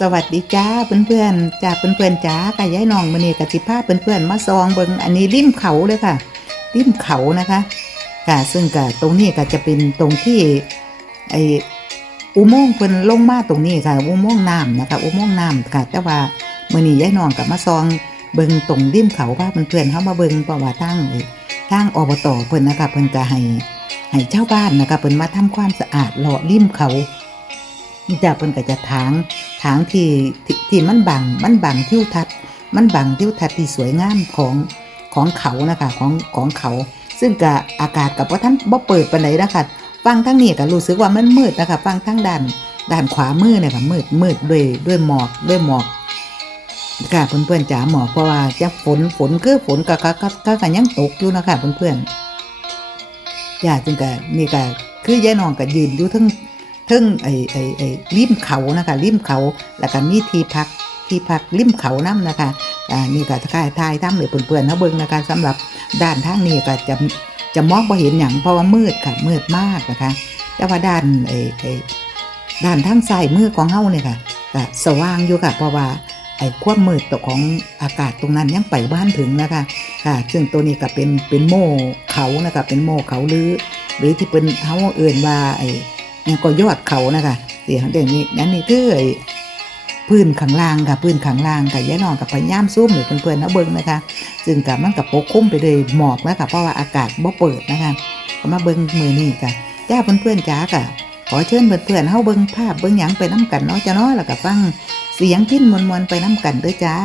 สวัสดีจ้าเพื่อนๆจ้าเพื่อนๆจ้ากับยายน้องมื้อนี้ก็สิพาเพื่อนๆมาซองเบิ่งอันนี้ริมเขาเลยค่ะริมเขานะคะค่ะซึ่งก็ตรงนี้ก็จะเป็นตรงที่ไอ้อุโมงค์เพิ่นลงมาตรงนี้ค่ะอุโมงค์น้ำนะคะอุโมงค์น้ำค่ะแต่ว่ามื้อนี้ยายน้องก็มาซองเบิ่งตรงริมเขาพาเพื่อนๆเฮามาเบิ่งเพราะว่าทางอบตเพิ่นนะคะเพิ่นก็ให้ชาวบ้านนะคะเพิ่นมาทำความสะอาดเลาะริมเขานี่จ้ะเพิ่นก็จะถางที่มันบังทิวทัศน์มันบังทิวทัศน์ที่สวยงามของเขานะคะของเขาซึ่งก็อากาศก็บ่ทันบ่เปิดปานใดนะคะฟังทางนี้ก็รู้สึกว่ามันมืดนะคะฟังทางด้านขวามือเนี่ยค่ะมืดด้วยหมอกค่ะเพื่อนๆจ๋าหมอกเพราะว่าจะฝนคือฝนก็ยังตกอยู่นะคะเพื่อนๆจ้าจึงก็นี่ก็คือยายน้องก็ยืนอยู่ทึ่งไอ้ริมเขานะคะริมเขาแล้วก็มีที่พักริมเขานำนะคะนี่ก็ทายทำให้เพื่อนๆเฮาเบิ่งนะคะสำหรับด้านทางนี้ก็จะมองบ่เห็นหยังเพราะว่ามืดค่ะมืดมากนะคะแต่ว่าด้านทางซ้ายมือของเฮาเนี่ยค่ะก็สว่างอยู่ค่ะเพราะว่าไอ้ความมืดตัวของอากาศตรงนั้นยังไปบ้านถึงนะคะค่ะซึ่งตัวนี้ก็เป็นโม่เขานะคะเป็นโม่เขาหรือที่เป็นเฮาเอิ้นว่าไอ้ยังก็ยอดเขานะคะเดี๋ยวนี้นั่นนี่คือไอ้พื้นข้างล่างค่ะพื้นข้างล่างค่ะยายน้องกับพยายามซูมให้เพื่อนๆเบิ่งนะคะซึ่งกับมันก็ปกคลุมไปด้วยหมอกนะคะเพราะว่าอากาศบ่เปิดนะคะก็มาเบิ่งมื้อนี้ค่ะจ้าเพื่อนๆจ๋าค่ะขอเชิญเพื่อนๆเฮาเบิ่งภาพเบิ่งหยังไปนํกันเนาะจ้ะเนาะแล้วก็ฟังเสียงพิณมวลๆไปนํกันเด้อจ้า